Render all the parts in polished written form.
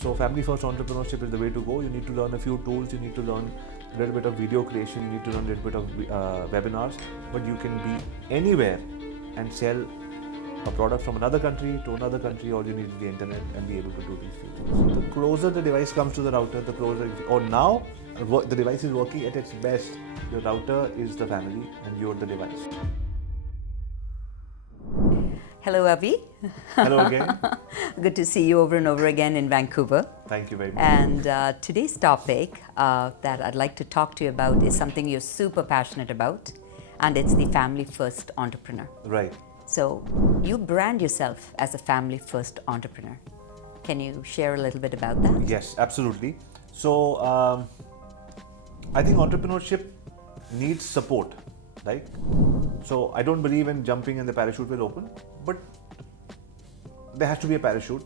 So family first entrepreneurship is the way to go. You need to learn a few tools, you need to learn a little bit of video creation, you need to learn a little bit of webinars, but you can be anywhere and sell a product from another country to another country. All you need is the internet and be able to do these few things. The closer the device comes to the router, the closer, or now the device is working at its best. Your router is the family and you're the device. Hello, Avi. Hello again. Good to see you over and over again in Vancouver. Thank you very much. And today's topic that I'd like to talk to you about is something you're super passionate about, and it's the family first entrepreneur. Right. So you brand yourself as a family first entrepreneur. Can you share a little bit about that? Yes, absolutely. So I think entrepreneurship needs support, right? So I don't believe in jumping and the parachute will open, but there has to be a parachute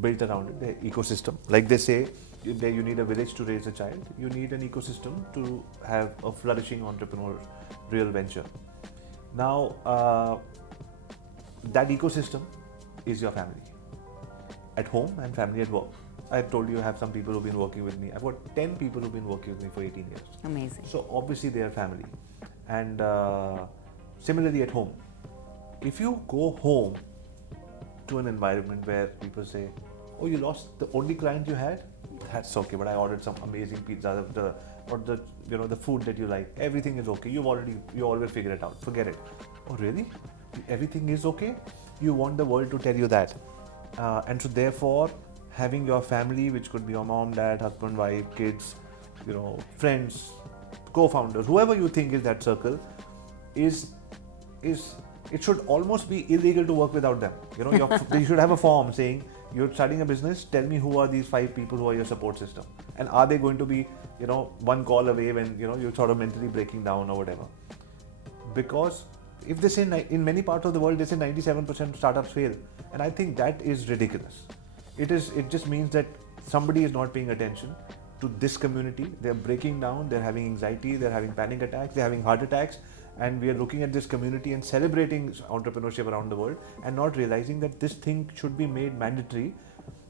built around it, the ecosystem. Like they say, you need a village to raise a child. You need an ecosystem to have a flourishing entrepreneurial venture. Now, that ecosystem is your family. At home and family at work. I told you I have some people who've been working with me. I've got 10 people who've been working with me for 18 years. Amazing. So obviously they are family. And similarly at home. If you go home to an environment where people say, oh, you lost the only client you had? That's okay, but I ordered some amazing pizza, or the food that you like. Everything is okay. You always figure it out. Forget it. Oh, really? Everything is okay? You want the world to tell you that. And so therefore, having your family, which could be your mom, dad, husband, wife, kids, friends, co-founders, whoever you think is that circle, it should almost be illegal to work without them. You should have a form saying, you're starting a business, tell me who are these 5 people who are your support system. And are they going to be, one call away when, you're sort of mentally breaking down or whatever. Because if they say, in many parts of the world, they say 97% startups fail. And I think that is ridiculous. It just means that somebody is not paying attention to this community. They're breaking down, they're having anxiety, they're having panic attacks, they're having heart attacks. And we are looking at this community and celebrating entrepreneurship around the world and not realizing that this thing should be made mandatory.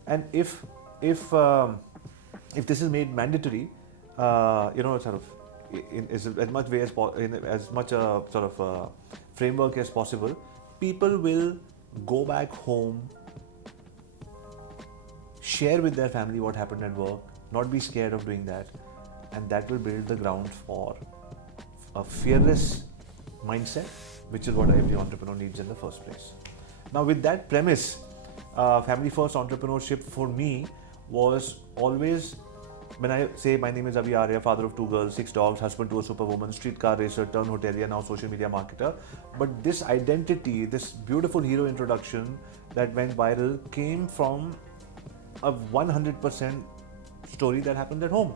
And if this is made mandatory, sort of in as much a sort of framework as possible, people will go back home, share with their family what happened at work, not be scared of doing that, and that will build the ground for a fearless mindset, which is what every entrepreneur needs in the first place. Now, with that premise, family first entrepreneurship for me was always, when I say my name is Avi Arya, father of 2 girls, 6 dogs, husband to a superwoman, streetcar racer, turned hotelier, now social media marketer. But this identity, this beautiful hero introduction that went viral came from a 100% story that happened at home.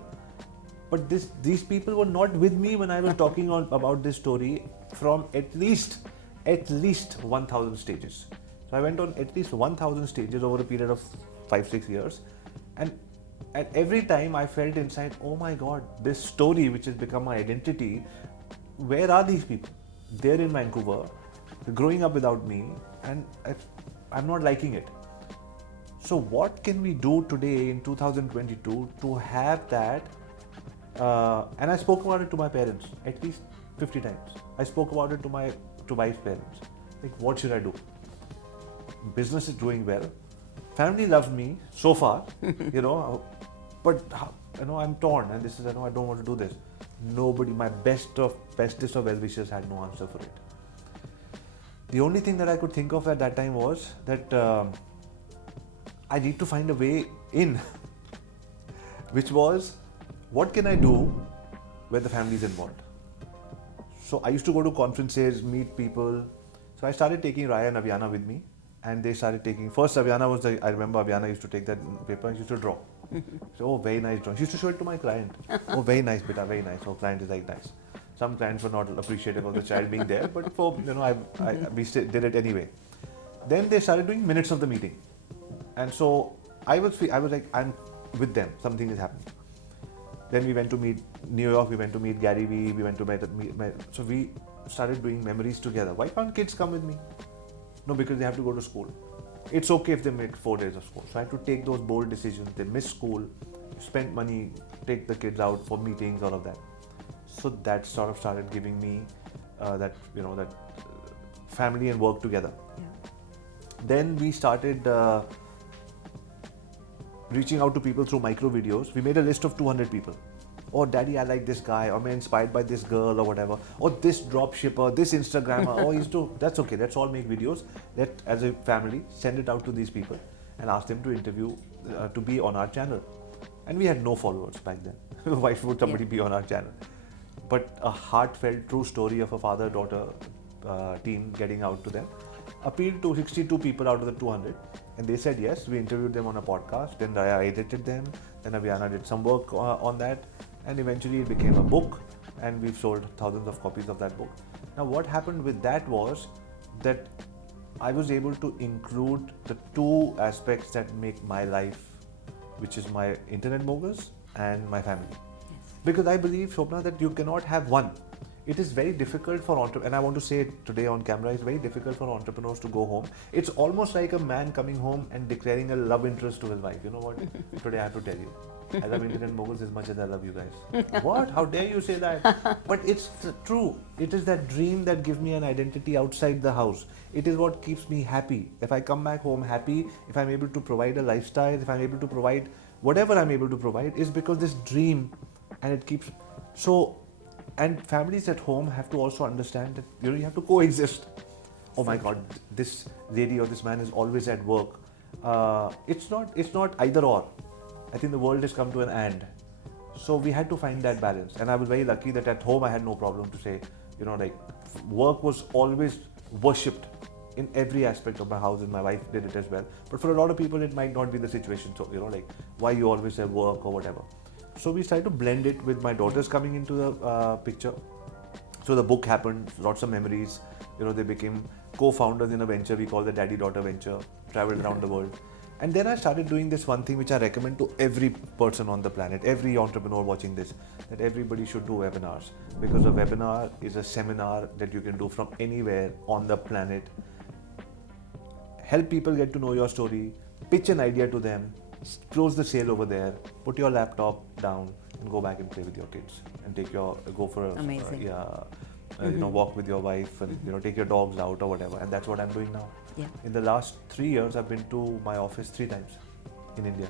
But these people were not with me when I was talking about this story from at least 1,000 stages. So I went on at least 1,000 stages over a period of 5-6 years. And at every time I felt inside, oh my God, this story which has become my identity, where are these people? They're in Vancouver, they're growing up without me, and I'm not liking it. So what can we do today in 2022 to have that? And I spoke about it to my parents at least 50 times. I spoke about it to my wife's parents. Like, what should I do? Business is doing well. Family loves me so far, but I'm torn, and this is, I don't want to do this. Nobody, my bestest of well-wishers had no answer for it. The only thing that I could think of at that time was that I need to find a way in, which was, what can I do where the family is involved? So I used to go to conferences, meet people. So I started taking Raya and Aviana with me, and they started taking, first Aviana I remember Aviana used to take that paper and she used to draw. So, oh, very nice drawing. She used to show it to my client. Oh, very nice, beta, very nice. Oh, client is like nice. Some clients were not appreciative of the child being there, but we still did it anyway. Then they started doing minutes of the meeting. And so I was like, I'm with them, something is happening. Then we went to meet New York, we went to meet Gary Vee, we went to meet, so we started doing memories together. Why can't kids come with me? No, because they have to go to school. it's okay if they make 4 days of school. So I had to take those bold decisions. They miss school, spend money, take the kids out for meetings, all of that. So that sort of started giving me that family and work together. Yeah. Then we started reaching out to people through micro videos. We made a list of 200 people. Oh, daddy, I like this guy, or I'm inspired by this girl, or whatever. Or this drop shipper, this Instagrammer. That's okay. Let's all make videos. Let, as a family, send it out to these people and ask them to interview, to be on our channel. And we had no followers back then. Why would somebody be on our channel? But a heartfelt, true story of a father-daughter team getting out to them appealed to 62 people out of the 200, and they said yes. We interviewed them on a podcast. Then Raya edited them. Then Aviana did some work on that, and eventually it became a book, and we've sold thousands of copies of that book. Now, what happened with that was that I was able to include the two aspects that make my life, which is my internet moguls and my family. Yes. Because I believe, Sobhana, that you cannot have one. It is very difficult for entrepreneurs, and I want to say it today on camera, it's very difficult for entrepreneurs to go home. It's almost like a man coming home and declaring a love interest to his wife. You know what? Today I have to tell you, I love internet moguls as much as I love you guys. What? How dare you say that? But it's true. It is that dream that gives me an identity outside the house. It is what keeps me happy. If I come back home happy, if I'm able to provide a lifestyle, if I'm able to provide whatever I'm able to provide, is because this dream, and it keeps so. And families at home have to also understand that you have to coexist. Oh my God, this lady or this man is always at work. It's not either or. I think the world has come to an and. So we had to find that balance. And I was very lucky that at home I had no problem to say, work was always worshipped in every aspect of my house, and my wife did it as well. But for a lot of people, it might not be the situation. So, why you always have work or whatever. So we started to blend it with my daughters coming into the picture. So the book happened, lots of memories. They became co-founders in a venture we call the daddy-daughter venture, traveled around the world. And then I started doing this one thing which I recommend to every person on the planet, every entrepreneur watching this, that everybody should do webinars. Because a webinar is a seminar that you can do from anywhere on the planet. Help people get to know your story, pitch an idea to them, close the sale over there, put your laptop down and go back and play with your kids, and go for a walk with your wife, and take your dogs out or whatever. And that's what I'm doing now. Yeah. In the last 3 years, I've been to my office 3 times in India,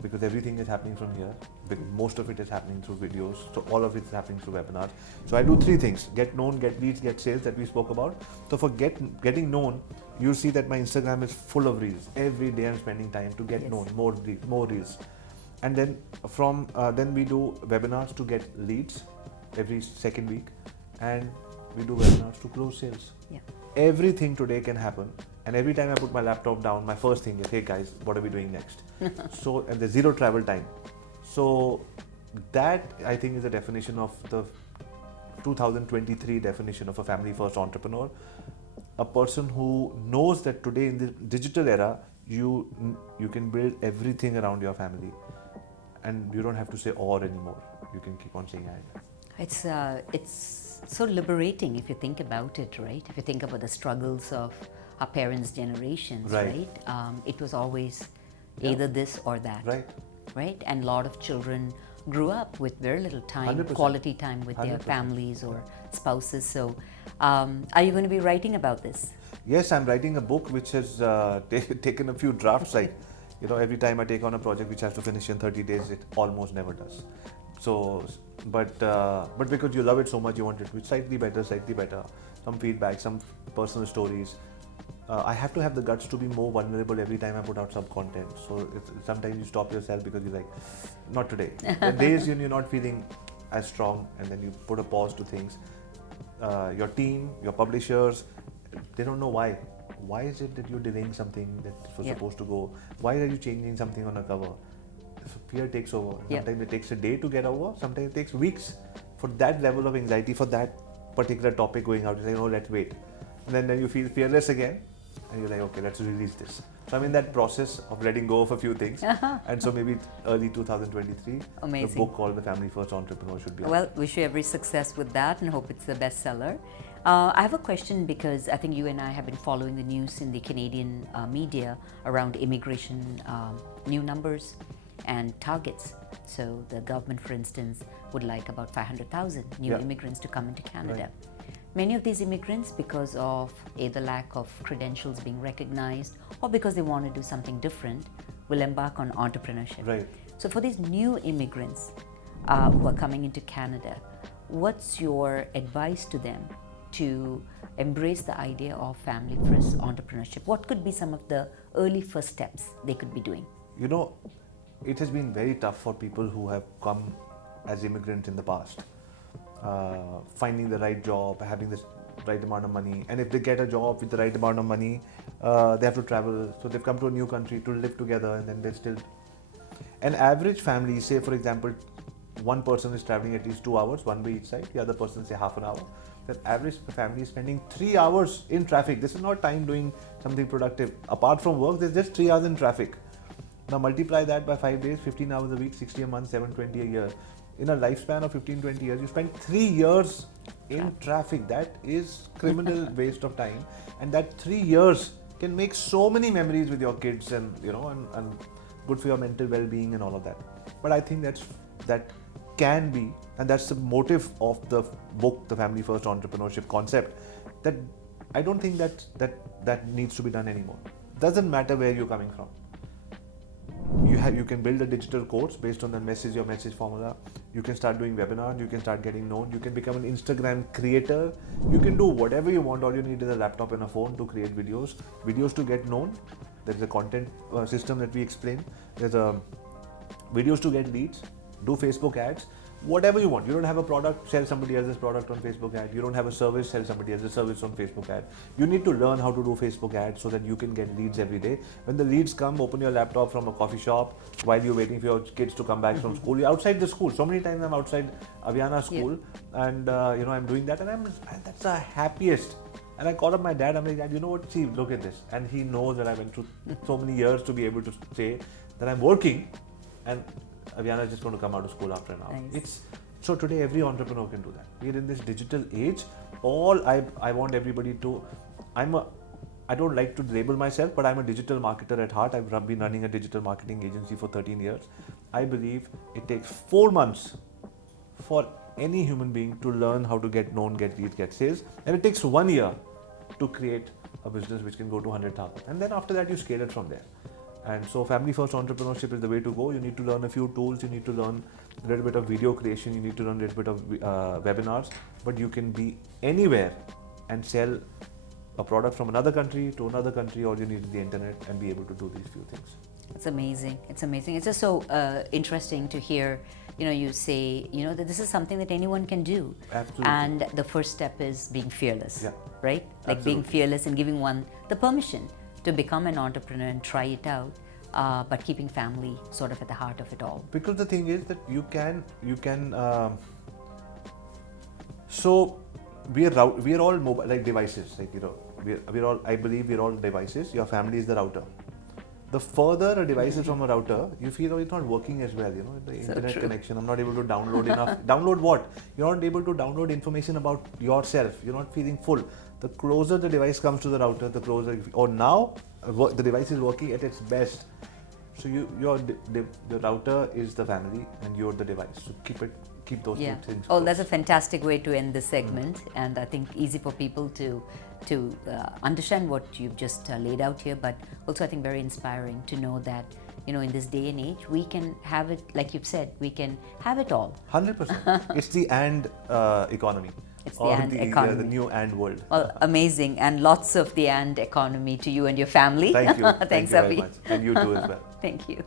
because everything is happening from here. Most of it is happening through videos, so all of it is happening through webinars. So I do 3 things: get known, get leads, get sales, that we spoke about. So for getting known, you'll see that my Instagram is full of reels. Every day I'm spending time to get known, more reels. And then then we do webinars to get leads every second week, and we do webinars to close sales. Yeah. Everything today can happen, and every time I put my laptop down, my first thing is, hey guys, what are we doing next? And there's 0 travel time. So that, I think, is the definition of the 2023 definition of a family first entrepreneur. A person who knows that today in the digital era, you can build everything around your family, and you don't have to say or anymore. You can keep on saying and. It's so liberating if you think about it, right? If you think about the struggles of our parents' generations, right? It was always either this or that, right? And a lot of children grew up with very little time, 100%. Quality time with their 100%. families or spouses. So, are you going to be writing about this? Yes, I'm writing a book which has taken a few drafts. Every time I take on a project which has to finish in 30 days, it almost never does. So, but because you love it so much, you want it to be slightly better, some feedback, some personal stories. I have to have the guts to be more vulnerable every time I put out some content. So sometimes you stop yourself because you're like, not today. The days when you're not feeling as strong, and then you put a pause to things. Your team, your publishers, they don't know why. Why is it that you're delaying something that was supposed to go? Why are you changing something on a cover? Fear takes over. Sometimes it takes a day to get over. Sometimes it takes weeks for that level of anxiety for that particular topic going out. You're like, oh, let's wait. And then you feel fearless again, and you're like, okay, let's release this. So I'm in that process of letting go of a few things. And so maybe early 2023, Amazing. the book called The Family First Entrepreneur should be out. Well, wish you every success with that and hope it's a bestseller. I have a question because I think you and I have been following the news in the Canadian media around immigration new numbers and targets. So the government, for instance, would like about 500,000 new immigrants to come into Canada. Right. Many of these immigrants, because of either lack of credentials being recognized or because they want to do something different, will embark on entrepreneurship. Right. So for these new immigrants who are coming into Canada, what's your advice to them to embrace the idea of family first entrepreneurship? What could be some of the early first steps they could be doing? You know, it has been very tough for people who have come as immigrants in the past, finding the right job, having the right amount of money, and if they get a job with the right amount of money, they have to travel. So they've come to a new country to live together, and then they're still. An average family, say for example, one person is traveling at least 2 hours, one way each side, the other person say half an hour. The average family is spending 3 hours in traffic. This is not time doing something productive. Apart from work, there's just 3 hours in traffic. Now multiply that by 5 days, 15 hours a week, 60 a month, 720 a year. In a lifespan of 15-20 years, you spend 3 years in traffic. That is criminal waste of time, and that 3 years can make so many memories with your kids, and and good for your mental well-being and all of that. But I think that can be, and that's the motive of the book, the Family First Entrepreneurship concept, that I don't think that needs to be done anymore. Doesn't matter where you're coming from. You can build a digital course based on your message formula. You can start doing webinars, you can start getting known, you can become an Instagram creator, you can do whatever you want. All you need is a laptop and a phone to create videos to get known. There's a content system that we explain. There's a videos to get leads, do Facebook ads, whatever you want. You don't have a product, sell somebody else's product on Facebook ad. You don't have a service, sell somebody else's service on Facebook ad. You need to learn how to do Facebook ads so that you can get leads every day. When the leads come, open your laptop from a coffee shop while you're waiting for your kids to come back from school. You're outside the school. So many times I'm outside Aviana school, and I'm doing that, and that's the happiest. And I called up my dad. I'm like, Dad, you know what? See, look at this. And he knows that I went through so many years to be able to say that I'm working, and Aviana is just going to come out of school after an hour. Nice. So today every entrepreneur can do that. We're in this digital age. I want everybody to. I don't like to label myself, but I'm a digital marketer at heart. I've been running a digital marketing agency for 13 years. I believe it takes 4 months for any human being to learn how to get known, get leads, get sales, and it takes 1 year to create a business which can go to 100,000. And then after that, you scale it from there. And so family first entrepreneurship is the way to go. You need to learn a few tools, you need to learn a little bit of video creation, you need to learn a little bit of webinars, but you can be anywhere and sell a product from another country to another country. All you need is the internet and be able to do these few things. It's amazing. It's amazing. It's just so interesting to hear, you say, that this is something that anyone can do. Absolutely. And the first step is being fearless, right? Like Absolutely. being fearless and giving one the permission to become an entrepreneur and try it out, but keeping family sort of at the heart of it all. Because the thing is that you can. So we are all mobile, like devices. Like we're all. I believe we're all devices. Your family is the router. The further a device is from a router, you feel it's not working as well. The internet connection. I'm not able to download enough. Download what? You're not able to download information about yourself. You're not feeling full. The closer the device comes to the router, the closer. Or now, the device is working at its best. So the router is the family, and you're the device. So keep those two things. Oh, that's a fantastic way to end this segment, and I think easy for people to understand what you've just laid out here, but also I think very inspiring to know that in this day and age we can have it, like you've said, we can have it all. 100%. It's the and economy. It's the and economy. The new and world. Well, amazing, and lots of the and economy to you and your family. Thank you. Thanks, Avi. Avi. Very much. And you too as well. Thank you.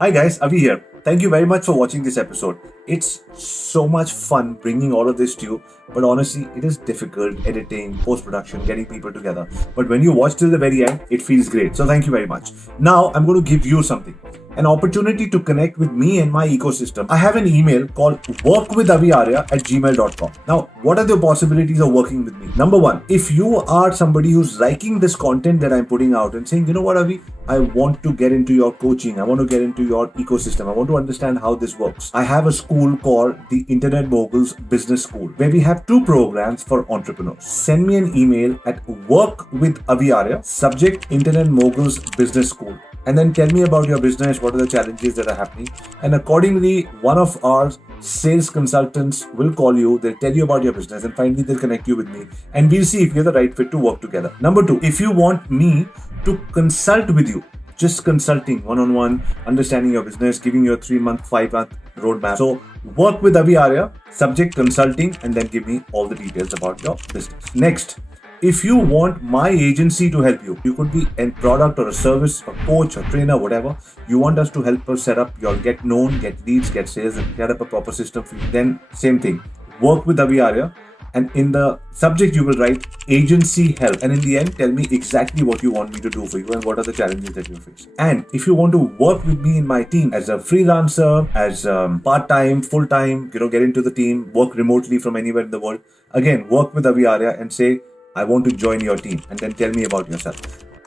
Hi guys, Avi here. Thank you very much for watching this episode. It's so much fun bringing all of this to you, but honestly, it is difficult editing, post-production, getting people together. But when you watch till the very end, it feels great. So thank you very much. Now, I'm going to give you something. An opportunity to connect with me and my ecosystem. I have an email called workwithaviarya@gmail.com. Now, what are the possibilities of working with me? Number one, if you are somebody who's liking this content that I'm putting out and saying, you know what, Avi, I want to get into your coaching. I want to get into your ecosystem. I want to understand how this works. I have a school school called the Internet Moguls Business School, where we have 2 programs for entrepreneurs. Send me an email at work with Avi Arya, subject Internet Moguls Business School, and then tell me about your business, what are the challenges that are happening, and accordingly one of our sales consultants will call you, they'll tell you about your business, and finally they'll connect you with me, and we'll see if you're the right fit to work together. Number 2, if you want me to consult with you, just consulting one-on-one, understanding your business, giving you a 3-month, 5-month roadmap. So work with Avi Arya, subject consulting, and then give me all the details about your business. Next, if you want my agency to help you, you could be a product or a service, a coach or trainer, whatever. You want us to help us set up your get known, get leads, get sales, and set up a proper system for you. Then same thing, work with Avi Arya. And in the subject, you will write agency help. And in the end, tell me exactly what you want me to do for you and what are the challenges that you're facing. And if you want to work with me in my team as a freelancer, as part-time, full-time, get into the team, work remotely from anywhere in the world, again, work with Avi Arya and say, I want to join your team, and then tell me about yourself.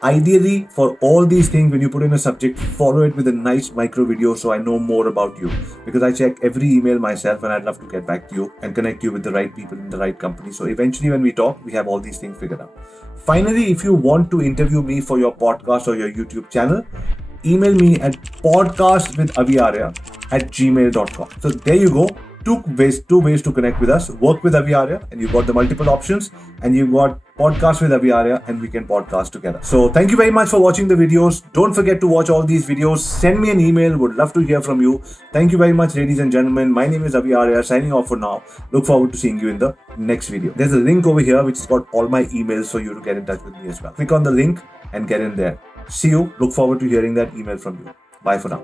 Ideally, for all these things, when you put in a subject, follow it with a nice micro video so I know more about you. Because I check every email myself and I'd love to get back to you and connect you with the right people in the right company. So eventually when we talk, we have all these things figured out. Finally, if you want to interview me for your podcast or your YouTube channel, email me at podcastwithaviarya@gmail.com. So there you go. Two ways to connect with us. Work with Avi Arya, and you've got the multiple options, and you've got podcast with Avi Arya, and we can podcast together. So thank you very much for watching the videos. Don't forget to watch all these videos. Send me an email. Would love to hear from you. Thank you very much, ladies and gentlemen. My name is Avi Arya, signing off for now. Look forward to seeing you in the next video. There's a link over here which has got all my emails for you to get in touch with me as well. Click on the link and get in there. See you. Look forward to hearing that email from you. Bye for now.